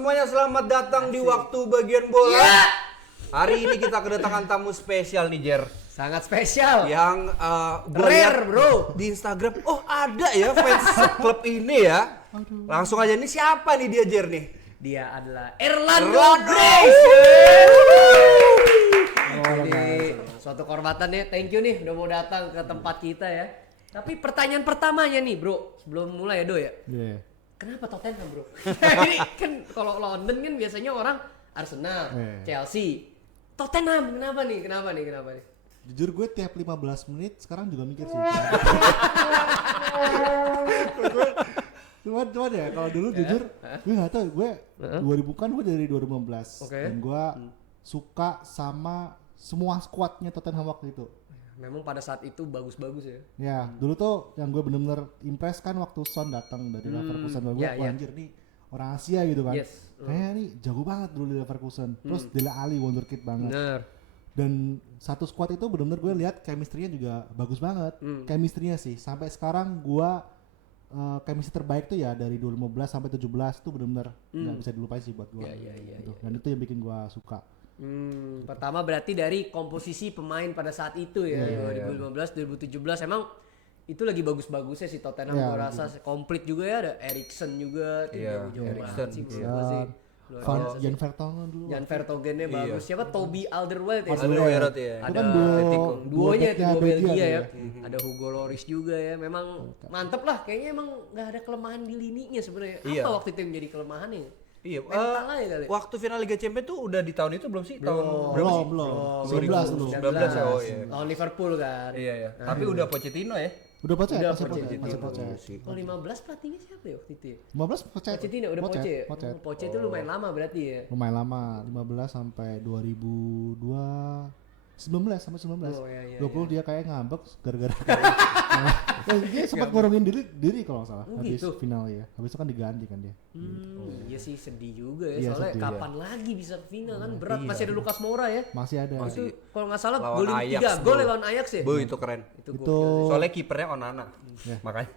semuanya, selamat datang di waktu bagian bola. Yeah. Hari ini kita kedatangan tamu spesial nih, Jer. Sangat spesial. Yang gua Rare, lihat bro. di Instagram. Oh, ada ya fans klub ini ya. Langsung aja, ini siapa nih dia, Jer nih? Dia adalah Erlando Grace. Jadi suatu kehormatan ya. Thank you nih udah mau datang ke tempat kita ya. Tapi pertanyaan pertamanya nih, bro. Sebelum mulai ya, Do ya. Iya. Kenapa Tottenham, bro? Ini kan kalau London kan biasanya orang Arsenal, Chelsea. Tottenham, kenapa nih? Jujur gue tiap 15 menit sekarang juga mikir sih. Cuman ya kalau dulu jujur gue nggak tahu, gue 2000 kan gue dari 2015 dan gue suka sama semua skuadnya Tottenham waktu itu. Memang pada saat itu bagus-bagus ya. Ya, dulu tuh yang gue bener-bener impress kan waktu Son datang dari Leverkusen. Gue anjir nih orang Asia gitu kan. Kayaknya nih jago banget dulu di Leverkusen. Terus Dele Alli wonderkid banget. Bener. Dan satu squad itu bener-bener gue lihat chemistry-nya juga bagus banget. Chemistry-nya sih sampai sekarang gue chemistry terbaik tuh ya dari 2015 sampai 17 tuh bener-bener nggak bisa dilupain sih buat gue. Gitu. Dan itu yang bikin gue suka. Pertama berarti dari komposisi pemain pada saat itu ya, 2015, 2017 emang itu lagi bagus-bagusnya sih Tottenham, gua rasa komplit juga ya, ada Eriksen juga, Eriksen sih menurut sih. Jan Vertonghen dulu. Jan Vertonghennya bagus. Siapa? Toby Alderweireld ya. Alderweireld ya. Ada duonya itu duo Belgia ya. Ada Hugo Lloris juga ya. Memang mantep lah, kayaknya emang nggak ada kelemahan di lininya sebenarnya. Apa waktu itu yang jadi kelemahannya? Iya, waktu final Liga Champions tuh udah di tahun itu belum sih? Belum. 19 dulu. 19 ya, oh iya. Lawan Liverpool kan. Iya. Tapi udah Pochettino ya? Udah Poche. Kalau 15 pelatihnya siapa ya waktu itu ya? 15 Poche. Pochettino udah Poche. Poche itu lumayan lama berarti ya. Lumayan lama, 15 sampai 2002 19 sampai 19. 20 dia kayak ngambek gara-gara dia sempat ngurungin diri kalau nggak salah habis final ya. Habis itu kan diganti kan dia. Iya sih sedih juga ya, soalnya kapan lagi bisa ke final kan, berat. Masih ada Lucas Moura ya. Masih ada. Itu kalau nggak salah golin 3 gol lawan Ajax ya. Itu keren. Itu soalnya kipernya Onana. Makanya.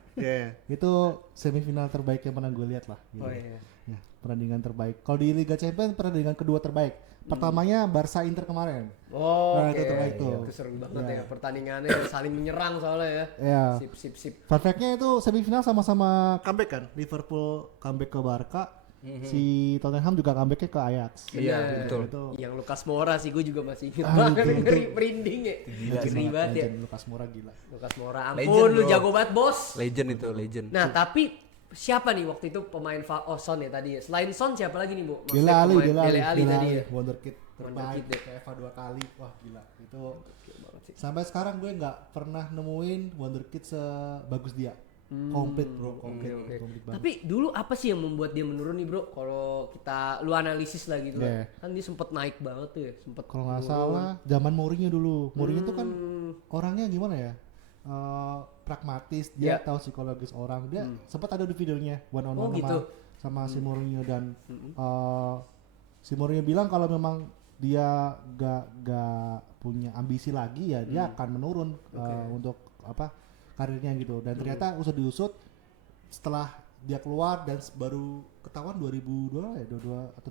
Itu semifinal terbaik yang pernah gue lihat lah. Gitu. Ya, pertandingan terbaik. Kalau di Liga Champions pertandingan kedua terbaik. Pertamanya Barca Inter kemarin. Itu terbaik tuh. Itu seru banget ya pertandingannya, saling menyerang soalnya ya. Iya. Sip. Fun fact-nya itu semifinal sama-sama comeback kan. Liverpool comeback ke Barca. Si Tottenham juga comebacknya ke Ajax. Iya, betul. Itu yang Lucas Moura sih gue juga masih ingat banget, ngeri merinding ya. Ngeri banget ya. Lucas Moura gila. Lucas Moura, Legend, ampun lu bro. jago banget bos. Legend. Nah tapi siapa nih waktu itu pemain Son ya tadi ya? Selain Son siapa lagi nih, Bu? Dele Ali tadi ya. Wonderkid terbaik kayak Eva 2 kali. Wah gila. Itu sampai sekarang gue nggak pernah nemuin Wonderkid sebagus dia. Komplit bro, komplit banget. Tapi dulu apa sih yang membuat dia menurun nih, Bro? Kalau lu analisis lah gitu kan dia sempet naik banget tuh ya, sempet. Kalau nggak salah zaman Mourinho dulu. Mourinho tuh kan orangnya gimana ya? Pragmatis, dia tahu psikologis orang. Dia sempat ada di videonya one on one sama si Mourinho dan si Mourinho bilang kalau memang dia gak punya ambisi lagi ya dia akan menurun untuk karirnya gitu. Dan ternyata usut setelah dia keluar dan baru ketahuan 2002 ya 22 atau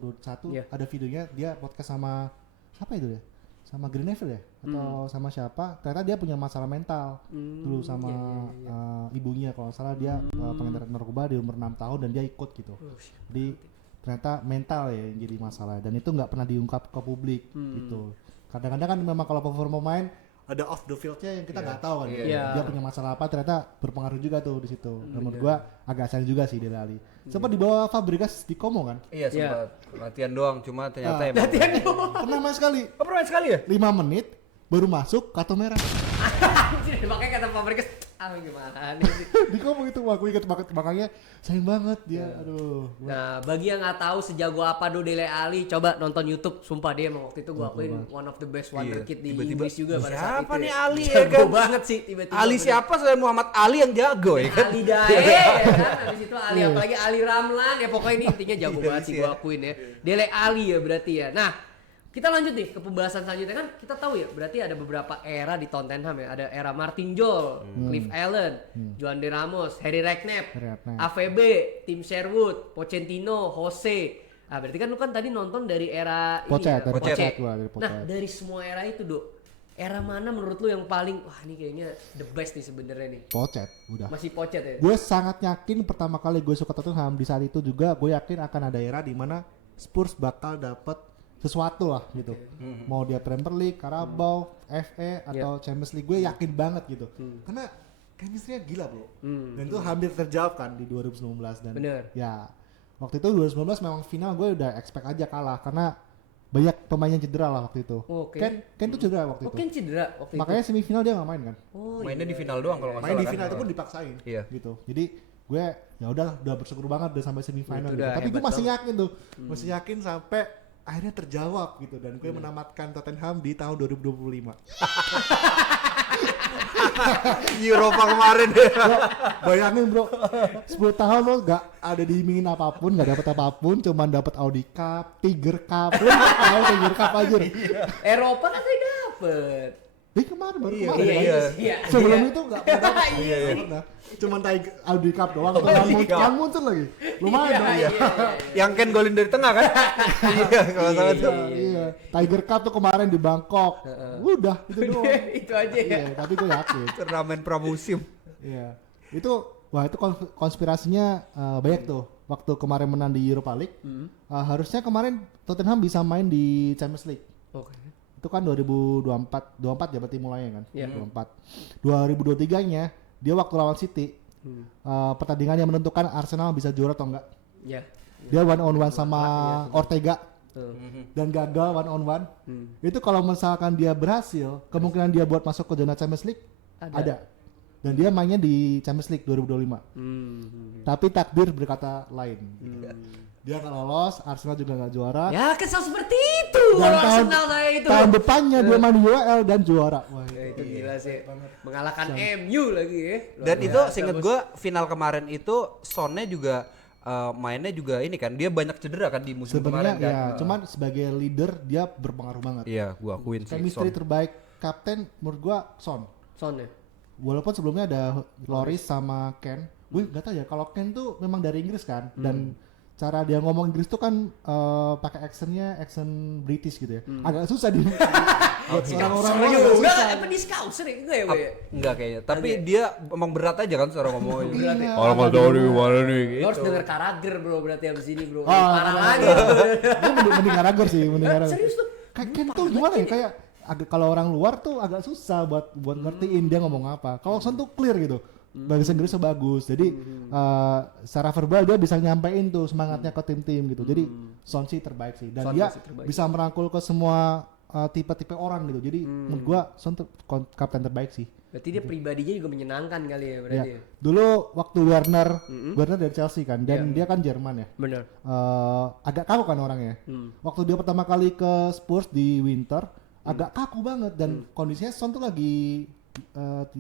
21 ada videonya dia podcast sama siapa itu ya? Sama Green Neville ya atau sama siapa, ternyata dia punya masalah mental dulu sama ibunya kalau salah dia pengedar narkoba di umur 6 tahun dan dia ikut gitu. Jadi ternyata mental ya yang jadi masalah dan itu nggak pernah diungkap ke publik gitu. Kadang-kadang kan memang kalau performa pemain ada off the field-nya yang kita nggak tahu kan. Dia punya masalah apa ternyata berpengaruh juga tuh di situ. Menurut gua agak sayang juga sih Dele Alli. Sempat dibawa Fabregas di Como kan? Iya sempat latihan doang, cuma ternyata emang latihan doang. Pernah main sekali. Pernah sekali ya? 5 menit baru masuk kartu merah. Makanya kata Fabregas, gimana nih sih? Di Como itu aku ingat banget makanya sayang banget dia. Aduh. Nah, bagi yang nggak tahu sejago apa Dele Alli, coba nonton YouTube. Sumpah dia emang waktu itu gua akuin one of the best wonderkid di Inggris juga pada saat itu. Siapa nih Ali ya jago kan? banget sih tiba-tiba. Ali siapa selain Muhammad Ali yang jago ya kan? Ali Dae ya kan. Habis itu Ali apalagi Ali Ramlan ya pokoknya ini intinya jago banget sih gua akuin ya. Dele Alli ya berarti ya. Nah, kita lanjut nih ke pembahasan selanjutnya kan kita tahu ya berarti ada beberapa era di Tottenham ya, ada era Martin Jol, Cliff Allen, Joan de Ramos, Harry Redknapp, AVB, Tim Sherwood, Pochettino, Jose, Berarti kan lu kan tadi nonton dari era Pocet, ini ya, dari Pocet. gua, dari Pocet. Nah, dari semua era itu, Dok, era mana menurut lu yang paling wah ini kayaknya the best nih sebenarnya nih? Pocet, udah. Masih Pocet ya? Gue sangat yakin pertama kali gue suka Tottenham di saat itu juga gue yakin akan ada era di mana Spurs bakal dapat sesuatu lah gitu. Mau dia Premier League, Carabao, FA atau Champions League, gue yakin banget gitu. Karena chemistry-nya gila, Bro. Dan itu hampir terjawab kan di 2019 dan Bener. ya waktu itu 2019 memang final gue udah expect aja kalah karena banyak pemain yang cedera lah waktu itu. Oke. Ken tuh cedera waktu itu. Ken cedera waktu Makanya semifinal dia nggak main kan. itu. Oh, Mainnya iya. di final doang kalau nggak Main salah di kan? final itu pun dipaksain. Iya. Gitu. Jadi gue ya udah bersyukur banget udah sampai semifinal Itu gitu. udah Tapi gue hebat masih banget. yakin tuh. Masih yakin sampai akhirnya terjawab gitu dan gue menamatkan Tottenham di tahun 2025. Eropa kemarin ya. Bro, bayangin bro, 10 tahun lo gak ada diimingin apapun, gak dapet apapun, cuman dapet Audi Cup, Tiger Cup, lo gak tahu Tiger Cup aja. Eropa kan saya dapet. Kemarin baru Iya, kemarin. iya. Iya. Sebelum itu gak pernah dapet. Iya, Nggak pernah. Cuman Tiger Audi Cup doang, kan muncul lagi. Lumayan dong. Iya. Yang Ken golin dari tengah kan? Iya, kalau salah tuh. Iya. Tiger Cup tuh kemarin di Bangkok. Udah, itu doang. Itu aja ya. Iya, tapi gue yakin. Turnamen pramusim. Iya. Itu konspirasinya banyak tuh. Waktu kemarin menang di Europa League, harusnya kemarin Tottenham bisa main di Champions League. Oke. Itu kan 2024 ya berarti mulainya kan. Iya. 24. 2023-nya dia waktu lawan City. Pertandingan yang menentukan Arsenal bisa juara atau enggak. Ya. Dia one on one sama Ortega Tuh. dan gagal one on one. Itu kalau misalkan dia berhasil, kemungkinan dia buat masuk ke zona Champions League ada. Dan dia mainnya di Champions League 2025. Tapi takdir berkata lain. Dia nggak lolos, Arsenal juga nggak juara. Ya kesal seperti itu Dan kalau tahun- Arsenal saya itu. Tahun depannya dia main di UEL dan juara. Wah, Ya, itu gila sih. Mengalahkan MU lagi ya. Dan Luar itu biasa, seinget Bos. gue final kemarin itu Sonnya juga mainnya juga ini kan dia banyak cedera kan di musim sebenarnya kemarin kan. ya, cuman sebagai leader dia berpengaruh banget. Iya, gua akuin sih. Chemistry Son. terbaik kapten menurut gua Son. Son ya. Walaupun sebelumnya ada Loris sama Ken, gue nggak tahu ya kalau Ken tuh memang dari Inggris kan dan cara dia ngomong Inggris tuh kan pakai accent British gitu ya. Agak susah di buat orang-orang luar agak Enggak, susah. apa di scouser ya? Enggak ya, Boy? Enggak kayaknya, tapi dia emang berat aja kan suara ngomongnya. Berat ya. Orang nggak tahu nih gimana nih Lo harus gitu. denger Carragher bro, berarti abis ini bro. Oh, Parah lagi. Gue mending Carragher sih, mending Carragher. Serius tuh? Kayak Ken tuh gimana ya? Kayak agak kalau orang luar tuh agak susah buat ngertiin dia ngomong apa. Kalau Son tuh clear gitu. Bahasa Inggrisnya bagus. Jadi secara verbal dia bisa nyampein tuh semangatnya ke tim-tim gitu. Jadi Son sih terbaik sih dan Son dia pasti terbaik. bisa merangkul ke semua tipe-tipe orang gitu. Jadi menurut gua Son tuh kapten terbaik sih. Berarti dia pribadinya juga menyenangkan kali ya Ya. berarti ya. Dulu waktu Werner dari Chelsea kan dan dia kan Jerman ya. Bener. Agak kaku kan orangnya. Waktu dia pertama kali ke Spurs di winter agak kaku banget dan kondisinya Son tuh lagi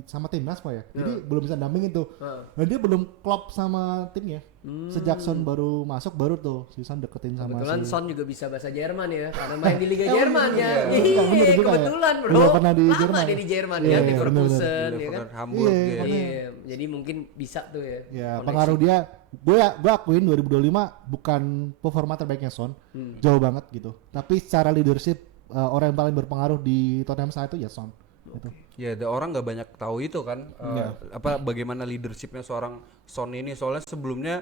sama timnas pak ya. Jadi belum bisa dampingin tuh. Dan dia belum klop sama timnya. Sejak Son baru masuk baru tuh si Son deketin sama Kebetulan si Son juga bisa bahasa Jerman ya, karena main di Liga Oh, Jerman iya, ya. iya. Iya, Bener juga ya. kebetulan bro. Udah pernah di Lama Jerman. dia di Jerman Iya, ya, di iya, Leverkusen bener-bener. ya kan. Leverkusen, Hamburg Iya, ya. karena- Iya, jadi mungkin bisa tuh ya. ya koneksi. pengaruh dia gue akuin 2025 bukan performa terbaiknya Son jauh banget gitu tapi secara leadership orang yang paling berpengaruh di Tottenham saat itu ya Son gitu. Ya, ada orang nggak banyak tahu itu kan apa bagaimana leadershipnya seorang Son ini soalnya sebelumnya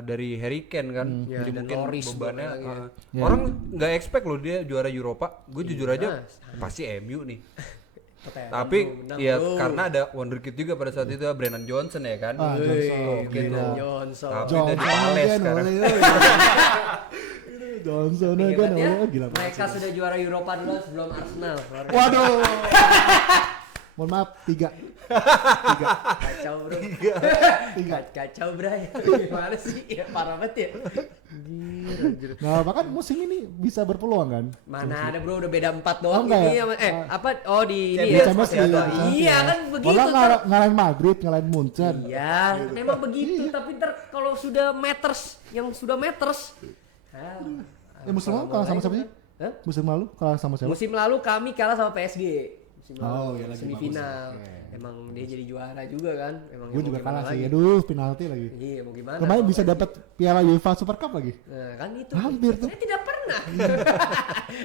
dari Harry Kane kan, Ya, jadi dan mungkin Loris bebannya juga lagi ya. orang nggak expect loh dia juara Eropa. Gue jujur aja pasti MU nih. Tottenham Tapi bro, menang, ya bro. karena ada wonderkid juga pada saat itu Brennan Johnson ya kan. Johnson, Wih, gila. Johnson. Tapi udah di Palace again, sekarang. oleh, oleh. Johnson again, Hebatnya, oleh, gila banget mereka sih. sudah juara Eropa dulu sebelum Arsenal. Waduh. Mohon maaf, 3. Kacau bro. Kacau bro ya. Gimana sih? Ya, parah banget ya. Anjir. Nah, bahkan musim ini bisa berpeluang kan? Mana ada bro, udah beda 4 doang enggak ini ya? sama, apa? Oh di Di ini ya. Champions League, Champions Iya League. kan begitu. Malah ntar. ngalahin Madrid, ngalahin Munchen. Iya, memang begitu. Tapi ntar kalau sudah meters, yang sudah meters. Musim lalu kalah sama siapa sih? Hah? Musim lalu kalah sama siapa? Musim lalu kami kalah sama PSG. Oh, ya lagi semifinal. bagus. Okay. Emang dia jadi juara juga kan. Emang Gue mau juga gimana kalah sih. lagi. Aduh, penalti lagi. Iya, mau gimana? Kemarin bisa dapat Piala UEFA Super Cup lagi. Nah, kan itu. Hampir tuh. Saya tidak pernah.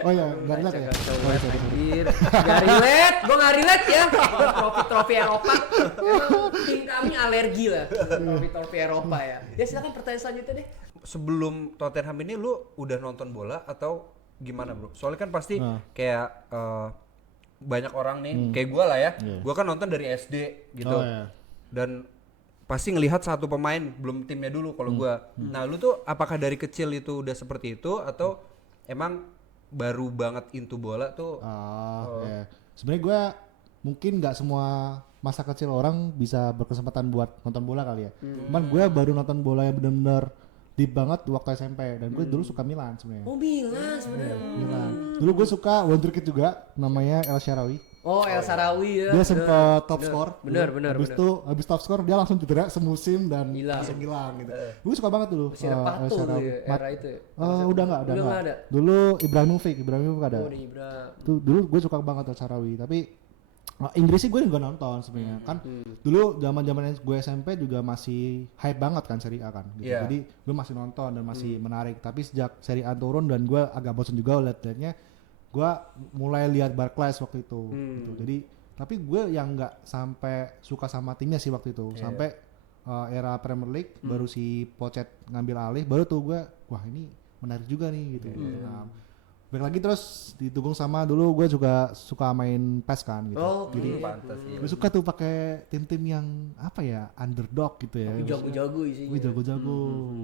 Oh ya, enggak relate ya. Anjir. Gak relate, gue gak relate ya. Trofi Eropa. Emang tim kami alergi lah. Trofi Eropa ya. Ya silakan pertanyaan selanjutnya deh. Sebelum Tottenham ini lu udah nonton bola atau gimana bro? Soalnya kan pasti kayak banyak orang nih, kayak gue lah ya. Gue kan nonton dari SD gitu. Oh, iya. Dan pasti ngelihat satu pemain, belum timnya dulu kalau gue. Nah lu tuh apakah dari kecil itu udah seperti itu atau emang baru banget into bola tuh? Ya. Sebenarnya gue mungkin nggak semua masa kecil orang bisa berkesempatan buat nonton bola kali ya. Cuman gue baru nonton bola yang benar-benar deep banget waktu SMP dan gue dulu suka Milan sebenarnya. Oh Milan sebenarnya. Milan. Dulu gue suka wonderkid juga, namanya El Shaarawy. Oh El Shaarawy ya. Dia sempat top score. Bener. Habis top score dia langsung cedera semusim dan Hilang. langsung hilang gitu. Gue suka banget dulu. Masih ada El Pato Shaarawy. ya, era itu ya. Udah nggak ada. Dulu Ibrahimovic ada. Oh di Ibra. Tuh dulu gue suka banget El Shaarawy, tapi Inggris sih gue juga nonton sebenarnya kan. Dulu zaman gue SMP juga masih hype banget kan Serie A kan gitu. Yeah. Jadi gue masih nonton dan masih menarik, tapi sejak Serie A turun dan gue agak bosan juga liatnya, gue mulai lihat Barclays waktu itu gitu. Jadi tapi gue yang nggak sampai suka sama timnya sih waktu itu. Sampai era Premier League baru si Pocket ngambil alih, baru tuh gue wah ini menarik juga nih gitu. Nah, balik lagi terus didukung sama dulu gue juga suka main PES kan gitu. Jadi Pantas ya. gue suka tuh pakai tim-tim yang apa ya, underdog gitu ya. Tapi jago-jago isinya. Gue jago-jago.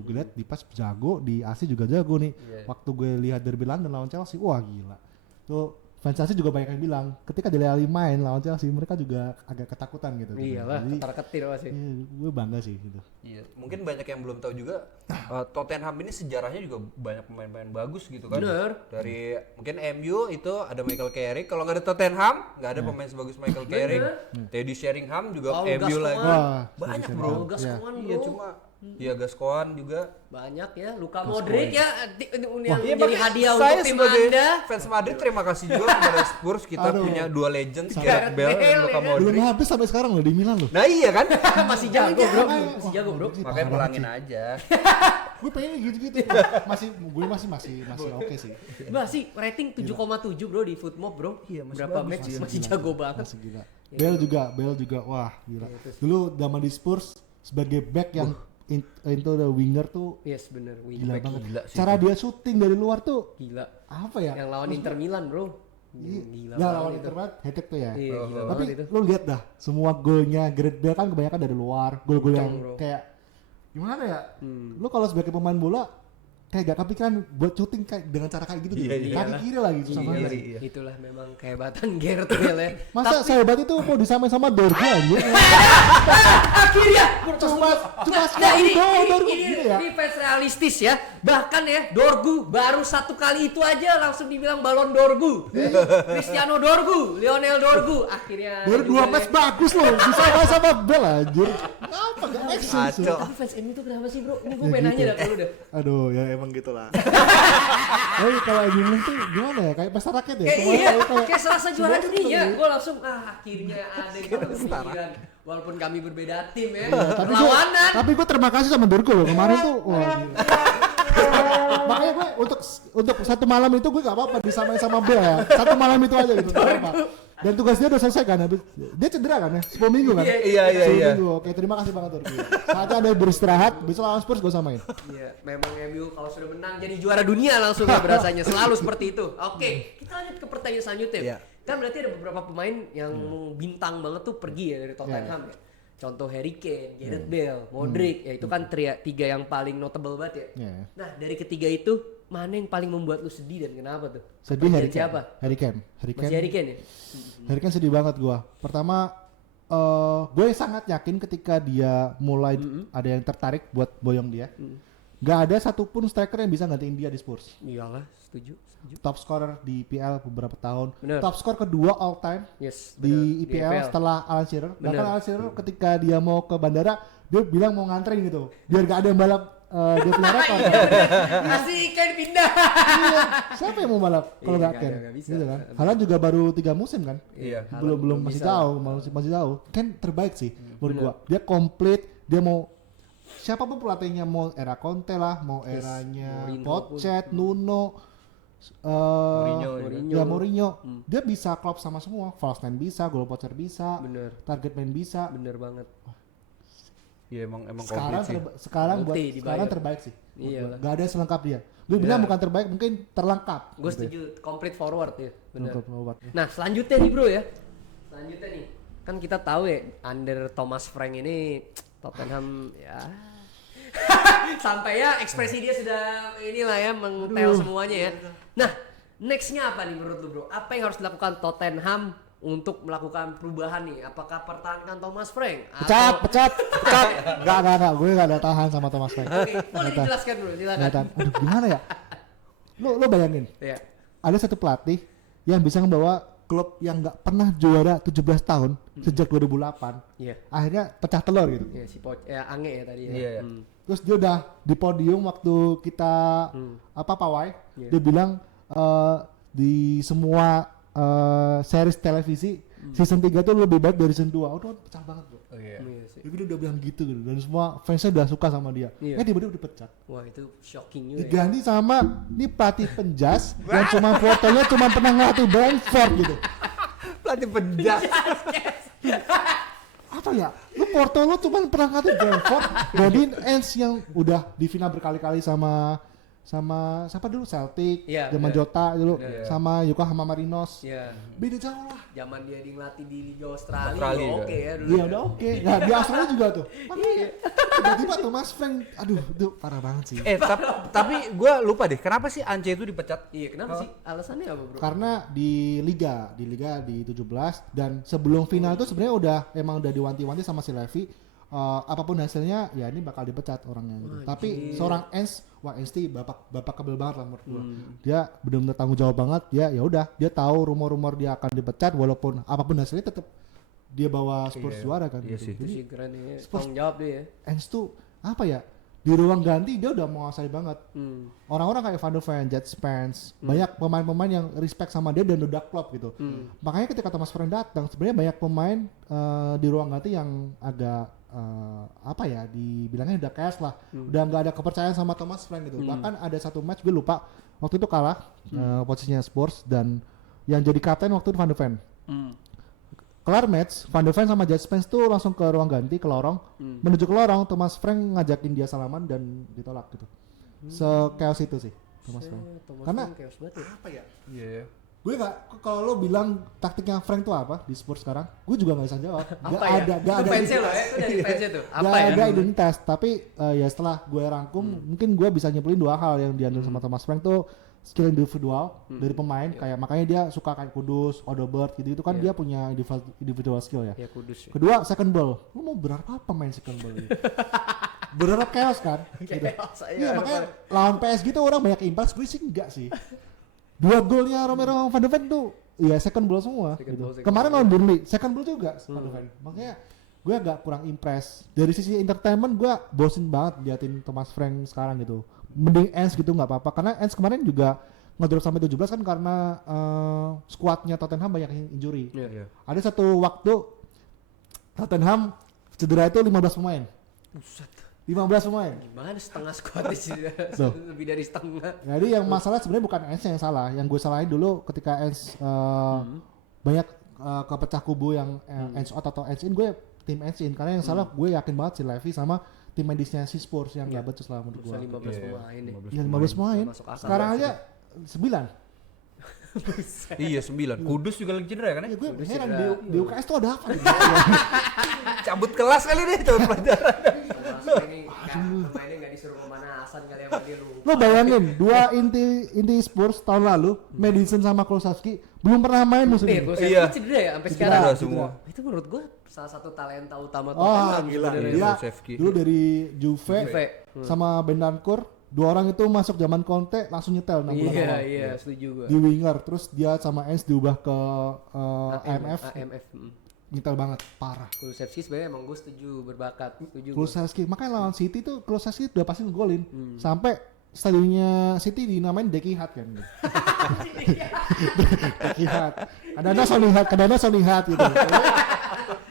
Gue liat di PES jago, di AC juga jago nih. Waktu gue lihat derby London lawan Chelsea, wah gila. Tuh fans Chelsea juga banyak yang bilang ketika Dele Alli main lawan Chelsea mereka juga agak ketakutan gitu. Iyalah, Jadi ketar-ketir pasti. gue bangga sih gitu. Iya, mungkin banyak yang belum tahu juga Tottenham ini sejarahnya juga banyak pemain-pemain bagus gitu kan. Bener. Dari mungkin MU itu ada Michael Carrick, kalau nggak ada Tottenham nggak ada pemain sebagus Michael Carrick. Teddy Sheringham juga Paul MU lagi. Gascoigne. Wah, Banyak Teddy bro. Sheringham. Gascoigne bro. Iya cuma ya Gascoigne juga. Banyak ya, Luka Modric ya yang Iya, menjadi makanya hadiah saya untuk tim sebagai Anda. fans Madrid terima kasih juga kepada Spurs kita punya dua legends Gareth Gareth Bale Bale, dan Luka ya kan? Belum Modric. habis sampai sekarang loh di Milan loh. Nah iya kan? Masih jago bro, masih jago bro. Makanya pulangin aja. Gue pengen gitu-gitu. masih oke sih. Masih rating 7,7 bro di Footmob bro. Iya, masih Berapa bagus, match iya. masih jago banget. Masih gila. Bale juga wah gila. Dulu zaman di Spurs sebagai back yang into the winger tuh Yes bener, gila wingback banget. gila sih Cara dia syuting dari luar tuh gila. apa ya? Yang lawan Inter Milan bro. Gila Ya banget lawan itu. Inter Milan hat-trick tuh ya. Iya, gila Tapi banget itu. lu lihat dah semua golnya Gareth Bale kan kebanyakan dari luar. Gol-gol yang Bro. kayak gimana ya? Lu kalau sebagai pemain bola kayak gak kepikiran buat syuting kayak dengan cara kayak gitu Iya, gitu. Kaki iyalah. kiri lagi susah banget. Kiri, iya. Itulah memang kehebatan Gareth Bale ya. Masa sehebat itu mau disamain sama Dorgu anjir? Akhirnya cuma nah ini Dorgu ini, gitu ya. ini fans realistis ya. Bahkan ya Dorgu baru satu kali itu aja langsung dibilang balon Dorgu. Cristiano Dorgu, Lionel Dorgu. Akhirnya Baru dua match bagus loh, bisa main sama Bale anjir. Kenapa gak make sense? Kacau. Tapi fans MU tuh kenapa sih bro? Ini gue Ya pengen nanya gitu. dah ke lu dah. Aduh ya emang gitulah. Tapi kalau Milan tuh gimana ya? Kayak pesta rakyat ya? Kayak Semua iya, tahu kayak serasa juara semua dunia. tahu. Gue langsung akhirnya ada yang kepikiran. Walaupun kami berbeda tim ya, Tapi lawanan. Tapi gue terima kasih sama Dorgo loh kemarin tuh. Wah, gila. Makanya gue untuk satu malam itu gue gak apa-apa disamain sama Bel ya. Satu malam itu aja gitu. Gak apa. Dan tugas dia udah selesai kan. Dia cedera kan ya? 10 minggu kan? Iya. 10 minggu. Oke, terima kasih banget Dorgo. Saatnya Anda beristirahat, besok lawan Spurs gue samain. Iya, memang MU kalau sudah menang jadi juara dunia langsung ya berasanya selalu seperti itu. Oke, kita lanjut ke pertanyaan selanjutnya. Iya. Kan berarti ada beberapa pemain yang bintang banget tuh pergi ya dari Tottenham ya. Contoh Harry Kane, Gareth Bale, Modric, ya itu kan tiga yang paling notable banget ya. Iya. Nah dari ketiga itu mana yang paling membuat lu sedih dan kenapa tuh? Sedih Harry Pergian Kane. siapa? Harry Kane. Masih Harry Kane ya? Harry Kane sedih banget gue. Pertama, gue sangat yakin ketika dia mulai ada yang tertarik buat boyong dia. Gak ada satupun striker yang bisa gantiin dia di Spurs. Iyalah, setuju. Top scorer di IPL beberapa tahun. Bener. Top score kedua all time Yes, di bener. IPL setelah Alan Shearer. Bener. Bahkan Alan Shearer ketika dia mau ke bandara, dia bilang mau nganterin gitu. Biar gak ada yang balap dia punya rekor. Masih Ken pindah. Iya, siapa yang mau balap kalau Iya, nggak Ken? nggak bisa. Gitu kan. Haaland juga baru 3 musim kan? Iya. Belum masih bisa. jauh, masih jauh. Ken terbaik sih menurut gua. Dia komplit, dia mau siapapun pelatihnya, mau era Conte lah, mau eranya Mourinho Pochettino, Nuno, Mourinho. ya Mourinho, dia bisa klop sama semua. False nine bisa, goal poacher bisa, Bener. target man bisa. Bener banget. Iya emang Sekarang komplit sih. sekarang buat Bukti, dibayar. sekarang terbaik sih. Iya lah. Gak ada yang selengkap dia. Gue bilang bukan terbaik, mungkin terlengkap. Gue setuju, complete forward ya, benar. Terlengkap. Nah selanjutnya nih bro ya, selanjutnya nih, kan kita tahu ya under Thomas Frank ini Tottenham ya, sampai ya ekspresi dia sudah inilah ya mentel semuanya ya. Nah nextnya apa nih menurut lu bro? Apa yang harus dilakukan Tottenham untuk melakukan perubahan nih? Apakah pertahankan Thomas Frank? Pecat. Enggak. Gue gak ada tahan sama Thomas Frank. Oke, boleh dijelaskan bro, silakan. Nggak tahan. Aduh, gimana ya? Lo bayangin, Ya. ada satu pelatih yang bisa membawa klub yang nggak pernah juara 17 tahun sejak 2008. Iya. Akhirnya pecah telur gitu. Ya si Ange ya tadi ya. Iya, iya. Terus dia udah di podium waktu kita pawai, Iya. dia bilang di semua series televisi season 3 tuh lebih baik dari season 2. Udah pecah banget bro. Oh, iya. Iya sih. Jadi dia udah bilang gitu dan semua fansnya udah suka sama dia. Iya. Tiba-tiba udah dipecat. Wah itu shocking juga ya. Diganti sama nih pelatih penjas yang cuma fotonya cuma pernah ngelatih Brentford gitu. Pelatih penjas. Apa ya? Lu Porto lu cuma pernah ngelatih Brentford, Godin Ends yang udah di final berkali-kali sama siapa dulu Celtic, Iya, zaman bener. Jota dulu, Iya. sama Yokohama Marinos. Iya. Beda jauh lah. Zaman dia ngelatih di Liga Australia, Australia juga juga. oke ya dulu. Iya udah oke. Nah di Australia juga tuh. Makanya tiba-tiba Thomas Frank, aduh itu parah banget sih. Tapi gue lupa deh, kenapa sih Ance itu dipecat? Iya, kenapa sih? Alasannya apa, bro? Karena di liga di 17 dan sebelum final tuh sebenarnya udah diwanti-wanti sama si Levy, apapun hasilnya ya ini bakal dipecat orangnya gitu. Tapi seorang Ens bapak kebel banget lah menurut gua. Dia benar-benar tanggung jawab banget. Ya udah, dia tahu rumor-rumor dia akan dipecat walaupun apapun hasilnya tetap dia bawa Spurs juara kan. Iya gitu. sih. Itu Jadi sih keren ya. Spurs- Tanggung jawab dia ya. Ens tuh apa ya? Di ruang ganti dia udah menguasai banget. Orang-orang kayak Van de Ven, Jet Spence, banyak pemain-pemain yang respect sama dia dan udah klop gitu. Makanya ketika Thomas Frank datang, sebenarnya banyak pemain di ruang ganti yang agak dibilangnya udah cash lah, udah nggak ada kepercayaan sama Thomas Frank gitu. Bahkan ada satu match gue lupa, waktu itu kalah posisinya Spurs dan yang jadi kapten waktu itu Van de Ven. Kelar match, Van de Ven sama Jet Spence tuh langsung ke ruang ganti, ke lorong. Menuju ke lorong, Thomas Frank ngajakin dia salaman dan ditolak gitu. Se-chaos itu sih Thomas Frank. Karena chaos banget ya. apa ya? Iya. Gue nggak, kalau lo bilang taktiknya Frank tuh apa di Spurs sekarang, gue juga nggak bisa jawab. Apa Gak ya? ada Itu fansnya loh ya, itu dari fansnya tuh. Apa Gak ya? ada identitas. Tapi ya setelah gue rangkum, mungkin gue bisa nyebelin 2 hal yang diambil sama Thomas Frank tuh skill individual dari pemain, kayak makanya dia suka kayak Kudus, Odobert gitu kan dia punya individual skill ya. Ya Kudus ya. Kedua second ball, lu mau berapa pemain second ball gitu? Berharap chaos kan? Gitu. Chaos, Iya makanya lawan PS gitu orang banyak impas, gue sih enggak sih. 2 golnya Romero sama Van de Ven tuh ya second ball semua gitu. Kemarin lawan Burnley second ball juga Van de Ven. Makanya gue agak kurang impress. Dari sisi entertainment gue bosen banget liatin Thomas Frank sekarang gitu. Mending Ens gitu nggak apa-apa karena Ens kemarin juga ngedrop sampai 17 kan karena skuadnya Tottenham banyak yang injury. Iya. Ada satu waktu Tottenham cedera itu 15 pemain. Buset. 15 pemain. Gimana setengah squad sih? Tuh. Lebih dari setengah. Jadi yang masalah sebenarnya bukan Ens yang salah. Yang gue salahin dulu ketika Ens banyak kepecah kubu yang Ens out atau Ens in, gue tim Ens in karena yang salah gue yakin banget si Levy sama tim medisnya si Spurs yang nggak becus lah menurut gue. 15 pemain ya. Iya 15 pemain. Masuk akal. Sekarang aja 9. Iya 9. Kudus juga lagi cedera kan Ya ya? gue heran di UKS tuh ada apa gitu. Cabut kelas kali deh cabut pelajaran. Pemainnya nggak disuruh pemanasan kali ya dia lu. Lo bayangin 2 inti Spurs tahun lalu, Madison sama Klosowski belum pernah main musim ini. Iya. Cedera ya sampai Cedera. sekarang. Cedera semua. Itu menurut gua salah satu talenta utama Oh Tottenham gila, sebenarnya. dia Klosowski. dulu dari Juve Juve. sama Bentancur, 2 orang itu masuk zaman Conte langsung nyetel 6 bulan Iya, awal. iya, setuju gua. Di winger, terus dia sama Ens diubah ke IMF. AMF. nyetel banget, parah. Kulusevski sebenarnya emang gue setuju berbakat, setuju. Kulusevski, makanya lawan City tuh Kulusevski udah pasti ngegolin. Sampai stadionnya City dinamain Deki Hat kan. Deki Hat. Kadang-kadang Sony Hat gitu.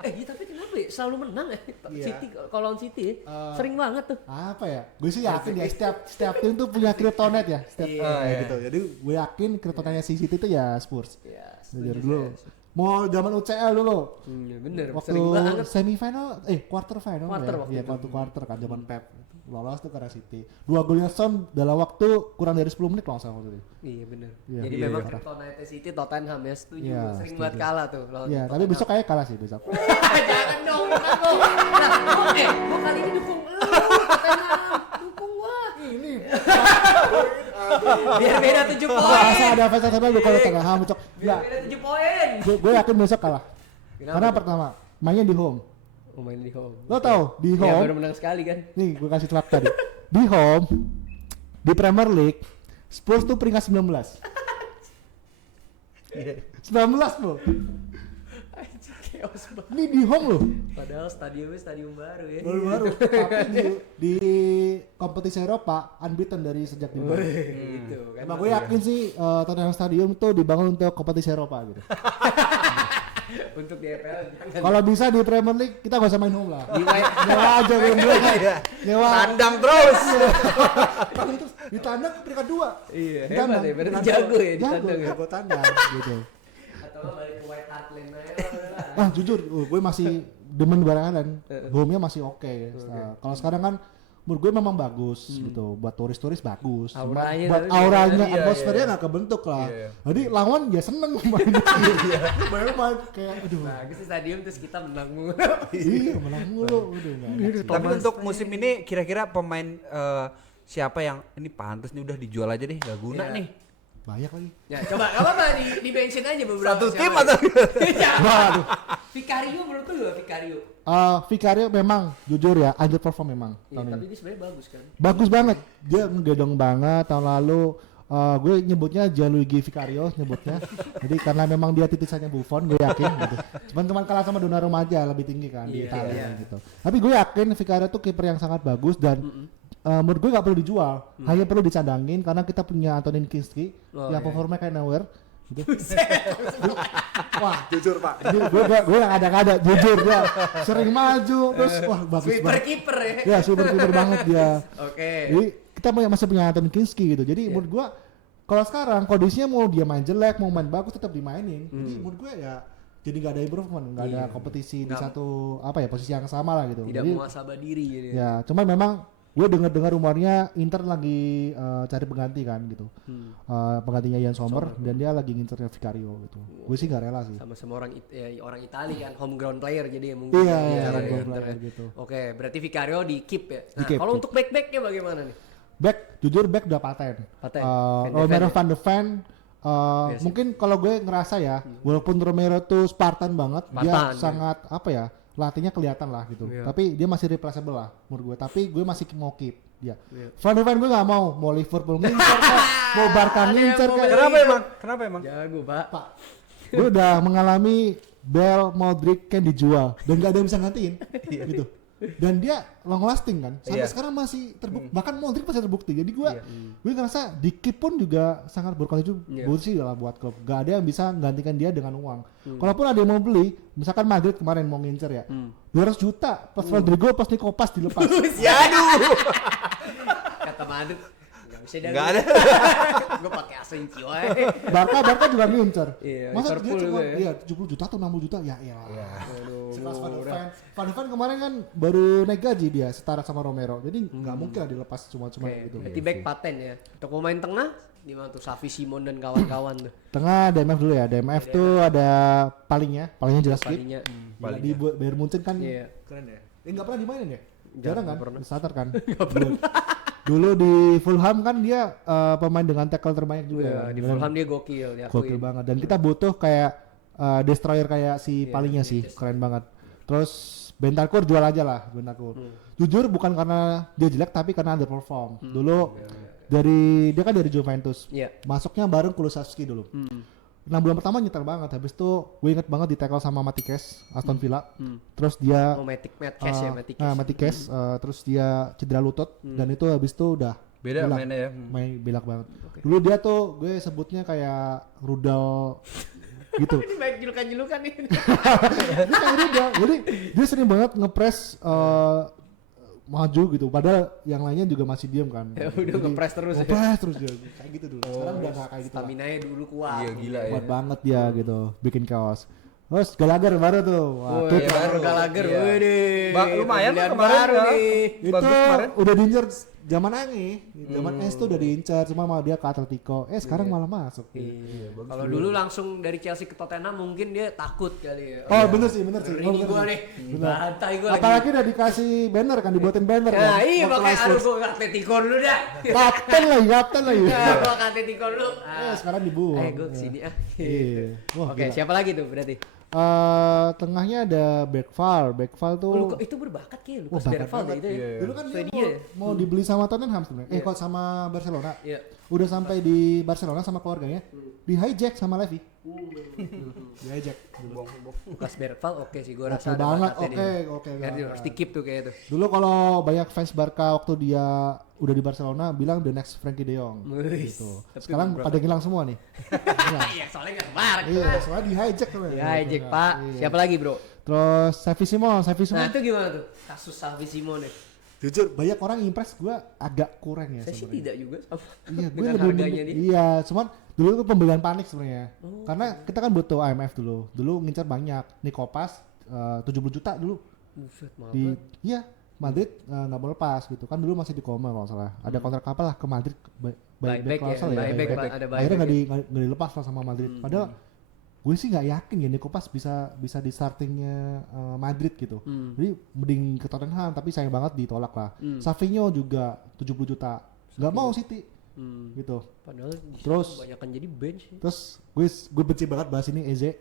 Iya tapi kenapa ya? Selalu menang ya City kalau lawan City ya. Sering banget tuh. Apa ya? Gue sih yakin ya setiap tim tuh punya kryptonite ya. Gitu. Jadi gue yakin kryptonite si City tuh ya Spurs. Iya. Dari dulu. Mau zaman UCL dulu. Iya bener. Waktu Sering banget. semifinal, quarter final. Waktu itu. Quarter kan zaman Pep. Lolos tuh karena City. 2 golnya Son dalam waktu kurang dari 10 menit kalau sama waktu itu. Iya bener. Iya, Jadi iya, memang iya. Kryptonite City Tottenham ya setuju. Iya, Sering setuju. banget kalah tuh. Iya, tapi besok kayak kalah sih besok. Jangan dong, aku. Nah, gua kali ini dukung lu, Tottenham. Dukung gua. Ini Biar beda 7 poin. masa ada fans Arsenal lu kalau Tottenham cok. Biar Ya, beda 7 poin. gue yakin besok kalah. Karena pertama mainnya di home. Oh, main di home. Lo tau di Ya, home. baru menang sekali kan. Nih gue kasih telat tadi. Di home di Premier League Spurs tuh peringkat 19. 19 bro. Anjir, chaos banget. Ini di home loh. Padahal stadiumnya stadium baru ya. Baru-baru. Tapi di kompetisi Eropa unbeaten dari sejak dibangun. Gitu kan. Emang gue yakin sih Tottenham Stadium tuh dibangun untuk kompetisi Eropa gitu. Untuk di EPL jangan. Kalau bisa di Premier League kita gak usah main home lah. Di white Nyewa aja game nyewa. Tandang terus. Terus ditandang ke peringkat 2. Iya, hebat ya, berarti jago ya ditandang ya. Jago tandang gitu. Atau lo balik ke White Hart Lane aja lah. Ah jujur, gue masih demen Barangkanan. Home-nya masih oke. Kalau sekarang kan menurut gue memang bagus gitu. Buat turis-turis bagus. Cuma Auranya buat tapi auranya, iya, atmosfernya iya. nggak kebentuk lah. Iya. Jadi lawan ya seneng main. Baru main kayak aduh. Bagus sih stadium terus kita menang mulu. Iya menang mulu udah nggak enak. Tapi untuk musim ini kira-kira pemain siapa yang ini pantas nih udah dijual aja deh, gak guna Iya. nih. Banyak lagi. Ya coba gak apa-apa di mention aja beberapa. Satu siapa tim ya. atau Waduh. Vicario menurut lu gak Vicario? Vicario memang jujur ya underperform memang Iya, tahun tapi ini. dia sebenarnya bagus kan. Bagus banget. Dia ngedong banget tahun lalu. Gue nyebutnya Gianluigi Vicario nyebutnya. Jadi karena memang dia titisannya Buffon, gue yakin gitu. Cuman kalah sama Donnarumma aja lebih tinggi kan di Iya, Italia iya. gitu. Tapi gue yakin Vicario tuh kiper yang sangat bagus dan menurut gue gak perlu dijual, hanya perlu dicadangin karena kita punya Antonin Kinski Oh, yang iya. performanya kayak nowhere. Gitu. Wah jujur pak, gue yang ada jujur dia sering maju terus wah bagus Sweeper banget. kiper ya. Ya super banget dia. Oke. Jadi kita masih punya Anton Kinski gitu. Jadi menurut gua kalau sekarang kondisinya mau dia main jelek mau main bagus tetap dimainin. Jadi menurut gua ya jadi nggak ada improvement, nggak ada kompetisi di satu apa ya posisi yang sama lah gitu. Tidak Jadi, muasabah diri jadi. ya cuman memang gue dengar rumornya Inter lagi cari pengganti kan gitu. Penggantinya Jan Sommer dan dia lagi ngincernya Vicario gitu. Gue sih nggak rela sih. Sama-sama orang Itali kan, homegrown player jadi ya mungkin. Iya, Iya, iya, iya, homegrown Inter player ya. gitu. Oke, berarti Vicario di keep ya. Di Nah, keep, kalau keep. untuk back-backnya bagaimana nih? Back jujur back udah paten. Paten. Romero Van de Ven Iya sih. mungkin kalau gue ngerasa ya walaupun Romero tuh Spartan banget dia Spartan, ya. sangat apa ya latihnya kelihatan lah gitu Iya. tapi dia masih replaceable lah menurut gue tapi gue masih mau keep dia Iya. Van de Ven gue gak mau Liverpool ngincer kek mau Barca Ada yang ngincer mau kek Kenapa emang? Kenapa emang? Jago, Pak. Pak gue udah mengalami Bell Modric kan dijual dan gak ada yang bisa gantiin gitu dan dia long lasting kan sampai Iya. sekarang masih terbukti bahkan Modric masih terbukti jadi gue ngerasa di keep pun juga sangat berkontribusi lah buat klub gak ada yang bisa menggantikan dia dengan uang kalaupun ada yang mau beli misalkan Madrid kemarin mau ngincer ya 200 juta pas Rodrigo pas Nico Pas dilepas Ya aduh. Kata Madrid nggak bisa dah. Enggak ada. Gue pakai Asensio aja. Barca juga ngincer Iya, masa dia Liverpool cuma juga ya. 70 juta atau 60 juta ya Aduh, sekelas Van de Ven kemarin kan baru naik gaji dia setara sama Romero jadi nggak mungkin lah dilepas cuma-cuma Oke, gitu berarti back paten ya. Untuk pemain tengah gimana tuh Xavi Simon dan kawan-kawan tuh. tengah DMF dulu ya DMF tuh ada palingnya jelas skip Palingnya. Gila, di Bayern Munchen kan Iya. keren ya nggak pernah dimainin ya Nggak jarang kan pernah. starter kan dulu di Fulham kan dia pemain dengan tackle terbanyak juga Iya, di Fulham dia gokil ya. gokil banget dan kita butuh kayak destroyer kayak si palingnya sih keren banget terus Bentancur jual aja lah Bentancur jujur bukan karena dia jelek tapi karena underperform dulu dia kan dari Juventus Iya. masuknya bareng Kulusevski dulu 6 bulan pertama nyetel banget. Habis itu gue inget banget di tackle sama Matikes Aston Villa. Terus dia Matic Matikes terus dia cedera lutut dan itu habis itu udah Beda belak. mainnya ya. Main belak banget. Dulu dia tuh gue sebutnya kayak rudal gitu. Ini baik julukan-julukan nih. Dia kayak rudal. Jadi dia sering banget ngepres maju gitu. Padahal yang lainnya juga masih diam kan. Ya udah ngepres terus ya. Ngepres terus dia kayak gitu dulu. Sekarang udah gak kayak gitu. Stamina-nya dulu kuat. Iya gila ya. Kuat banget dia gitu, bikin chaos. Terus Gallagher baru tuh. Wah, Oh, tuh iya, baru Gallagher. Iya. Widih. Lumayan Pembelian kemarin baru ya. nih. itu Bagus kemarin. udah diincar zaman Angi. Zaman S tuh udah diincar, cuma mau dia ke Atletico. Sekarang malah masuk. Iya. Kalau dulu langsung dari Chelsea ke Tottenham mungkin dia takut kali ya. Oh, bener sih. Ini gua nih. Bantai gua lagi. Apalagi udah dikasih banner kan, dibuatin banner kan. Nah, iya Waktu makanya last aduh match. gua ke Atletico dulu dah. Kapten lagi. Nah, gua ke Atletico dulu. Sekarang dibuang. Gua kesini ah. Iya. Wah, Oke, gila. siapa lagi tuh berarti? Tengahnya ada Bergvall tuh. Itu berbakat kayak Wah, Lucas bakat Bergvall banget. itu ya. Dulu kan dia Swedia ya? mau dibeli sama Tottenham sebenarnya. Kalau sama Barcelona. Iya. Udah sampai di Barcelona sama keluarganya. Di hijack sama Levy. Di hijack. Lucas Bergvall oke sih gua Oke rasa ada banget. bakatnya dia. Oke. Biar dia harus di-keep tuh kayak itu. Dulu kalau banyak fans Barca waktu dia udah di Barcelona bilang the next Frankie De Jong. Wih, Gitu. tapi Sekarang beberapa- pada hilang semua nih. Iya, soalnya enggak kebar. Iya, soalnya di hijack tuh. Ya, Jack Pak. Siapa lagi, Bro? Terus Xavi Simons. Nah, itu gimana tuh? Kasus Xavi Simone. Jujur banyak orang impress gue agak kurang ya Saya sih sebenarnya. tidak juga sama Iya, gue dengan lebih harganya dia. Iya, cuman dulu itu pembelian panik sebenarnya. Karena kita kan butuh IMF dulu. Dulu ngincar banyak. Nikopas 70 juta dulu. Buset, mahal Di banget. iya, Madrid nggak mau lepas gitu. Kan dulu masih di Como kalau nggak salah. Ada kontrak kapal lah ke Madrid Buyback ya, kalau nggak salah buyback, buyback. Pak, ada buyback Akhirnya ya. nggak dilepas lah sama Madrid. Padahal gue sih nggak yakin ya Nikopas bisa di startingnya Madrid gitu. Jadi mending ke Tottenham tapi sayang banget ditolak lah. Savinho juga 70 juta. Nggak mau City. Gitu. Padahal di Terus- situ banyak kan jadi bench. Terus gue benci banget bahas ini Eze.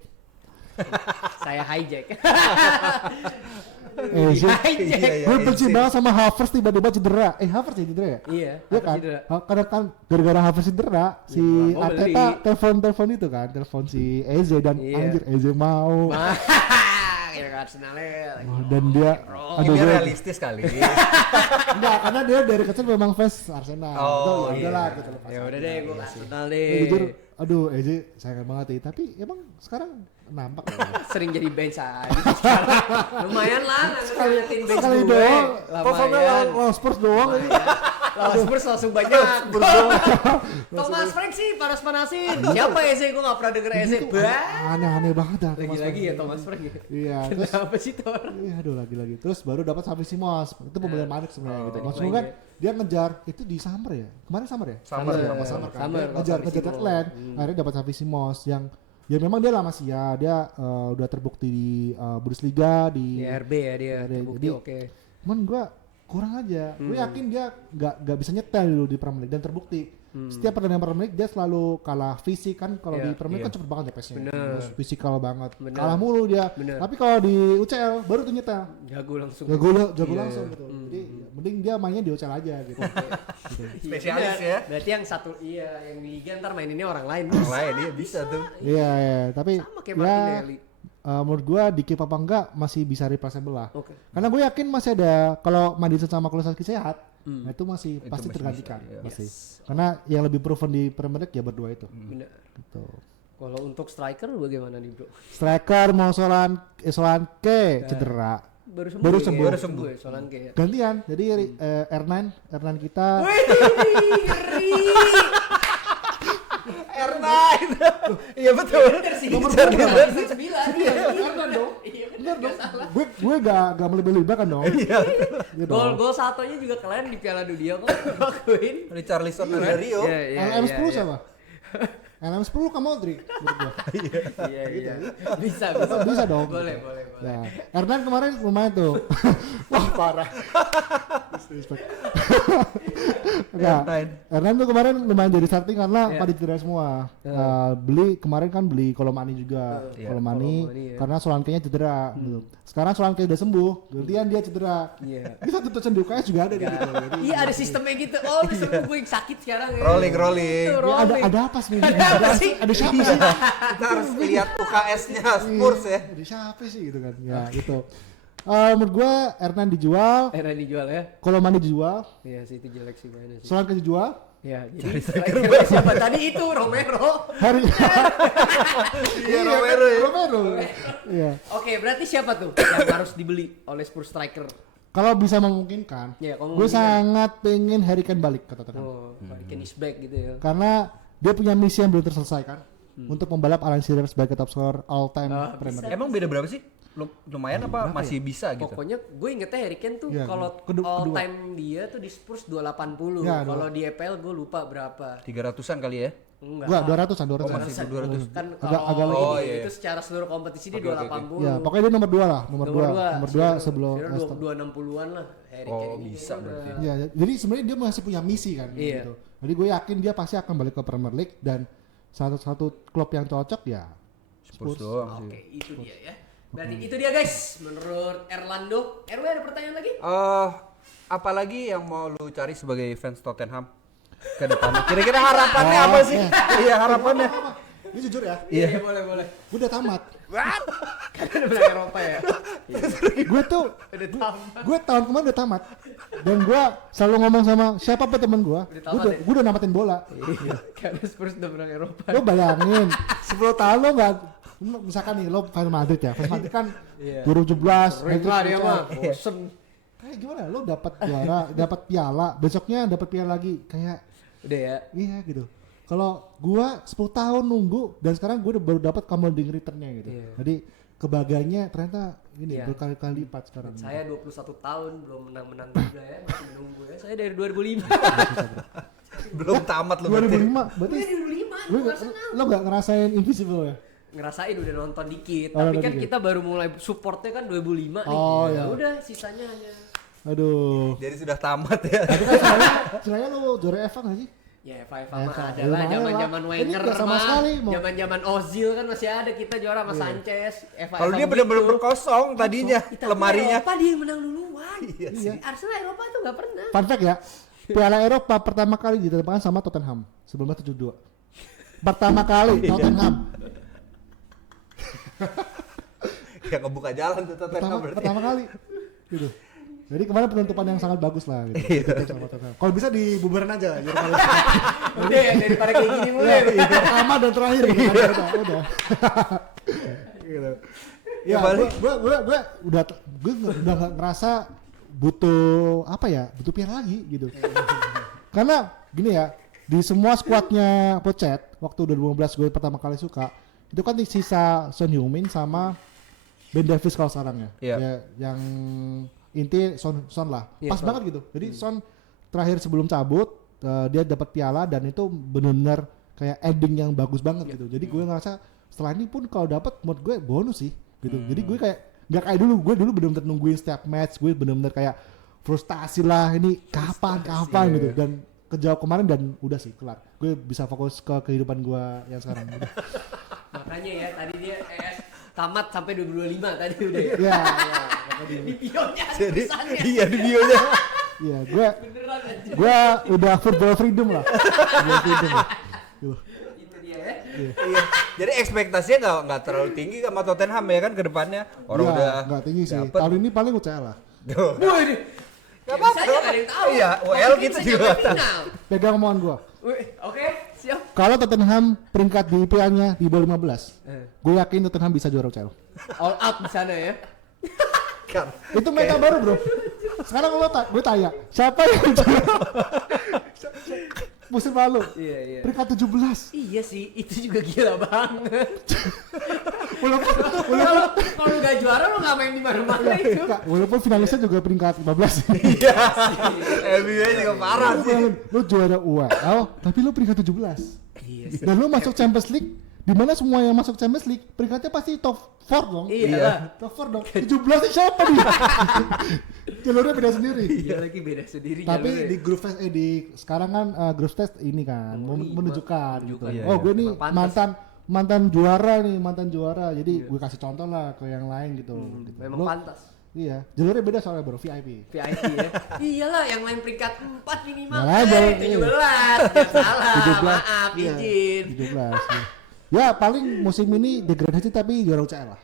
Saya hijack. Eze. Hijack. Gue benci banget sama Havertz tiba-tiba cedera. Havertz ya cedera ya? Iya, Iya apa kan? cedera? Karena kan gara-gara Havertz cedera si mau Arteta beli. telepon itu kan, telepon si Eze dan Iya. anjir Eze mau. Kira ke Arsenal ya. Dan dia Ini gue realistis kali. enggak karena dia dari kecil memang fans Arsenal. Oh, Udah iya. lah gitu lepas. Ya udah deh, gua ke Arsenal Ya, deh. jujur, aduh Eze sayang banget ya. Tapi emang sekarang nampak ya. Sering jadi bench aja sekarang. Lumayan lah ngeliatin bench Sekali gue. doang. Performnya Lumayan. lawan Spurs doang ini. Lawan Spurs langsung banyak. Thomas Frank sih panas-panasin. Siapa Eze? Gue gak pernah denger Eze. Aneh-aneh banget dah. Thomas Lagi-lagi Frank. ya Thomas Frank. Iya, terus Kenapa sih tuh orang? iya aduh lagi-lagi. Terus baru dapat Xavi Simons. Itu pembelian panik sebenarnya gitu. Maksudnya kan baik. dia ngejar itu di Summer ya. Kemarin Summer ya? Summer. Summer kan. Summer, Dia ngejar Xavi ngejar Simons. deadline. Akhirnya dapat Xavi Simons yang ya memang dia lama sih ya. Dia udah terbukti di Bundesliga di Di RB ya dia RB. terbukti Jadi, oke. cuman gua kurang aja. Gue yakin dia nggak bisa nyetel dulu di Premier League dan terbukti. Setiap pertandingan Premier League dia selalu kalah fisik kan kalau Iya, di Premier League kan cepet banget ya pace-nya. Bener. Terus fisikal banget. Bener. Kalah mulu dia. Bener. Tapi kalau di UCL baru tuh nyetel. Jago langsung. Jago Iya. langsung gitu. Jadi mending dia mainnya di UCL aja gitu. Spesialis bener. ya. Berarti yang satu yang di liga ntar maininnya orang lain. Yang lain dia bisa tuh. Iya, iya, tapi Sama kayak ya Martinelli. menurut gua di keep apa enggak masih bisa replaceable lah. Oke. Karena gue yakin masih ada kalau Madison sama Kulusevski sehat, nah itu masih pasti masih tergantikan bisa, iya. pasti. Karena yang lebih proven di Premier League ya berdua itu. Bener. Gitu. Kalau untuk striker bagaimana nih bro? Striker mau Solanke cedera. Baru sembuh. Baru ya? sembuh. Baru sembuh ya Solanke ya. Gantian. Jadi R9 kita Wih, ngeri. R9. Iya betul. nomor Ngejar berapa? dia. Nomor 9 iya. R9 dong. Iya Bener bener dong. salah. Gue gak melebih-lebihkan dong. Iya dong. Gol satunya juga kalian di Piala Dunia kok lakuin. Richarlison Nazario. LM10 siapa? LM10 ke Modric menurut gua. Iya. Bisa. Bisa dong. Boleh. Ya, Hernan kemarin lumayan tuh. Wah parah. Disrespect. Enggak. Hernan tuh kemarin lumayan jadi starting karena pada cedera semua. Beli kemarin kan beli Kolomani juga. Kolomani karena Solanke-nya cedera. Gitu. Sekarang Solanke udah sembuh, gantian dia cedera. Ini satu touch di UKS juga ada gitu. Iya ada sistemnya gitu. Oh bisa gue yang sakit sekarang ya. Rolling. Ada apa sih? Ada siapa sih? Kita harus lihat UKS-nya Spurs ya. Ada siapa sih gitu kan? Ya gitu. Menurut gue Hernan dijual. Hernan dijual ya. Kolomani dijual. Iya sih itu jelek sih mainnya sih. Solanke dijual. Ya, jadi siapa tadi itu Romero. Iya Romero ya. Iya. Oke, berarti siapa tuh yang harus dibeli oleh Spurs striker? Kalau bisa memungkinkan, gue sangat pengen Harry Kane balik kata Tottenham. Oh, Harry Kane is back gitu ya. Karena dia punya misi yang belum terselesaikan untuk membalap Alan Shearer sebagai top scorer all time Premier League. Emang beda berapa sih? Lumayan apa masih bisa gitu? Pokoknya gue ingetnya Harry Kane tuh kalau all time dia tuh di Spurs 280. Kalau di EPL gue lupa berapa. 300-an kali ya? Enggak, 200-an. Oh, masih 200. Kan agak kalau itu secara seluruh kompetisi dia 280. Ya, pokoknya dia nomor 2 lah, nomor 2 sebelum 260-an lah Harry Kane. Bisa berarti. Ya, jadi sebenarnya dia masih punya misi kan gitu. Jadi gue yakin dia pasti akan balik ke Premier League dan satu klub yang cocok ya Spurs doang. Oke, itu dia ya. Berarti itu dia guys, menurut Erlando. RW ada pertanyaan lagi? Apalagi yang mau lu cari sebagai fans Tottenham ke depannya? Kira-kira harapannya apa sih? Iya harapannya. Ini jujur ya? Iya boleh. Gue udah tamat. Kan udah bilang Eropa ya? Gue tuh gue tahun kemarin udah tamat. Dan gue selalu ngomong sama siapapun temen gue udah namatin bola. Karena Spurs udah menang Eropa. Lo bayangin 10 tahun lo gak, misalkan nih lo fans Madrid ya, fans Madrid kan 2017 Sering lah dia mah, bosen. Kayak gimana lo dapat juara, dapat piala, besoknya dapat piala lagi, kayak udah ya. Iya gitu. Kalau gua 10 tahun nunggu dan sekarang gua baru dapat compounding return-nya gitu. Jadi kebahagiaannya ternyata ini berkali-kali lipat sekarang. Saya 21 tahun belum menang-menang juga ya, masih menunggu ya. Saya dari 2005. Belum tamat lo 2005 berarti 2005 lo gak ngerasain Invisible ya? Ngerasain udah nonton dikit, tapi kan kita baru mulai supportnya kan 2005 nih. Ya udah sisanya hanya. Aduh. Jadi sudah tamat ya. Tapi kan sebenarnya lo juara FA gak sih? Ya FA mah ada lah, zaman-zaman Wenger mah, zaman-zaman Ozil kan masih ada kita juara sama Sanchez. Kalau dia benar-benar berkosong tadinya lemarinya. Eropa dia yang menang duluan. Iya. Arsenal Eropa tuh nggak pernah. Fun fact ya, Piala Eropa pertama kali ditempatkan sama Tottenham sebelumnya 72. Pertama kali Tottenham. Ya ngebuka jalan tuh Tottenham berarti. Pertama kali. Gitu. Jadi kemarin penutupan yang sangat bagus lah gitu. Kalau bisa dibubarin aja udah ya daripada kayak gini mulai. Pertama dan terakhir gitu. Udah. Gitu. Ya, gue udah gak ngerasa butuh apa ya, butuh piala lagi gitu. Karena gini ya, di semua skuadnya Pochettino waktu 2015 gue pertama kali suka, itu kan sisa Son Heung-min sama Ben Davies kalau sekarang ya. Yang inti Son lah. Pas banget gitu. Jadi Son terakhir sebelum cabut dia dapat piala dan itu benar-benar kayak ending yang bagus banget gitu. Jadi gue ngerasa setelah ini pun kalau dapat menurut gue bonus sih gitu. Jadi gue kayak nggak kayak dulu. Gue dulu benar-benar nungguin setiap match. Gue benar-benar kayak frustasi lah ini kapan gitu. Dan kejawab kemarin dan udah sih kelar. Gue bisa fokus ke kehidupan gue yang sekarang. Makanya ya tadi dia tamat sampai 2025 tadi udah ya. Iya. Di bionya. Jadi iya di bionya. Iya, gue udah football freedom lah. Itu dia ya. Iya. Jadi ekspektasinya nggak terlalu tinggi sama Tottenham ya kan ke depannya. Orang udah nggak tinggi sih. Tahun ini paling UCL lah. Wah ini. Gak apa-apa. Bisa aja gak ada yang tahu. Iya, UL gitu juga. Pegang omongan gue. Oke, siap. Kalau Tottenham peringkat di IPA-nya di bawah 15, gue yakin Tottenham bisa juara UCL. All out di sana ya. Itu meta baru bro. Sekarang gue tanya, siapa yang juara musim lalu? Iya. Peringkat 17. Iya sih, itu juga gila banget. Walaupun kalau nggak juara lo nggak main di mana-mana itu. Walaupun finalisnya juga peringkat 15. Iya. NBA juga parah sih. Lo juara UEL, tapi lo peringkat 17. Iya sih. Dan lo masuk Champions League Dimana semua yang masuk Champions League peringkatnya pasti top 4 dong. Iya. Top 4 dong. 17 siapa nih? Jalurnya beda sendiri. Iya lagi beda sendiri. Tapi jalurnya. di grup phase sekarang kan grup stage ini kan menunjukkan gitu. Iya, Oh, gue nih Emang pantas. mantan juara. Jadi gue kasih contoh lah ke yang lain gitu. Gitu. Memang Lo- pantas. Iya, jalurnya beda soalnya bro, VIP. VIP ya. Iyalah yang lain peringkat 4 minimal. Nah, jalur- 17. Ya salah. 17. Maaf, Iya, izin. 17. Iya. Ya paling musim ini degradasi tapi juara UCL lah.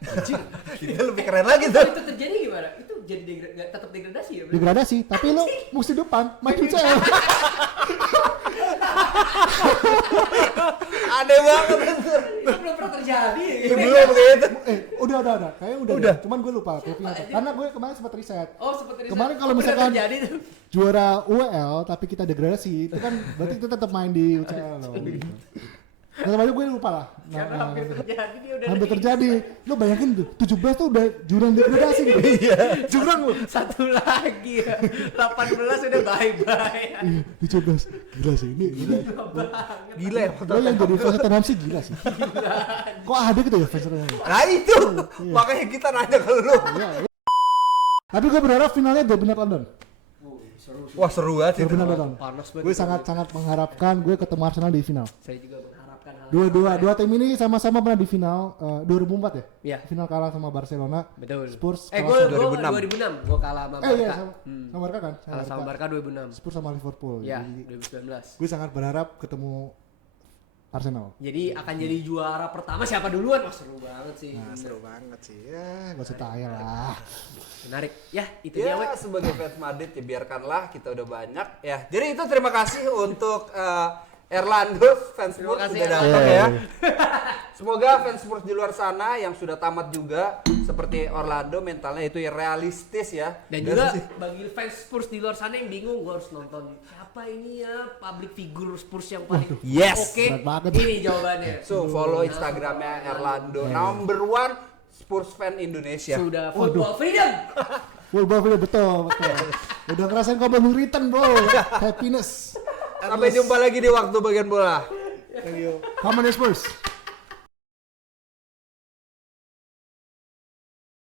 Itu lebih keren lagi Kalau tuh. itu terjadi gimana? Itu jadi tetap degradasi ya? Degradasi, tapi lo musim depan main UCL. Aneh banget. Itu belum pernah terjadi ya? Belum begitu. Udah. Kayaknya udah. Udah. Cuman gue lupa klubnya apa. Karena gue kemarin sempat riset. Oh seperti itu. Kemarin kalau Pernah misalkan- terjadi tuh. Juara UEL tapi kita degradasi, itu kan berarti kita tetap main di UCL dong. Tetap aja gue lupa lah. Karena hampir terjadi dia udah hampir ada terjadi. Lo bayangin tuh, 17 tuh udah jurang degradasi gitu. Iya. Jurang lo. satu lagi ya. 18 udah bye-bye. Iya, 17. Gila sih ini. Gila ya. Lo yang jadi fans Tottenham sih gila sih. Kok ada gitu ya fans Tottenham? Nah itu. Makanya kita nanya ke lu. Iya. Tapi gue berharap finalnya Derby North London. Wah seru banget itu. Derby North London. Panas banget. Gue sangat mengharapkan gue ketemu Arsenal di final. Saya juga mengharapkan hal Dua tim ini sama-sama pernah di final 2004 ya? Iya. Final kalah sama Barcelona. Betul. Spurs gue kalah sama 2006. Gue kalah sama iya Barca. sama Barca kan? Kalah sama Barca 2006. Spurs sama Liverpool. Ya, Jadi 2019. gue sangat berharap ketemu Arsenal. Jadi akan jadi juara pertama siapa duluan? Wah seru banget sih. Nah, seru banget sih. Ya, gak usah tanya lah. Menarik. Ya, itu dia Ya wek. sebagai fans Madrid ya biarkanlah kita udah banyak ya. Jadi itu terima kasih untuk Erlando fans Terima Spurs kasih, sudah Erlando. datang ya. Iya. Semoga fans Spurs di luar sana yang sudah tamat juga seperti Orlando mentalnya itu ya realistis ya. Dan juga bagi fans Spurs di luar sana yang bingung, gue harus nonton siapa ini ya public figure Spurs yang paling Yes. oke. Berat banget. Ini jawabannya. So follow Instagramnya Erlando number one Spurs fan Indonesia. Sudah football freedom. Betul. Udah ngerasain compounding return bro. Happiness. Sampai jumpa lagi di waktu bagian bola. Come on Spurs.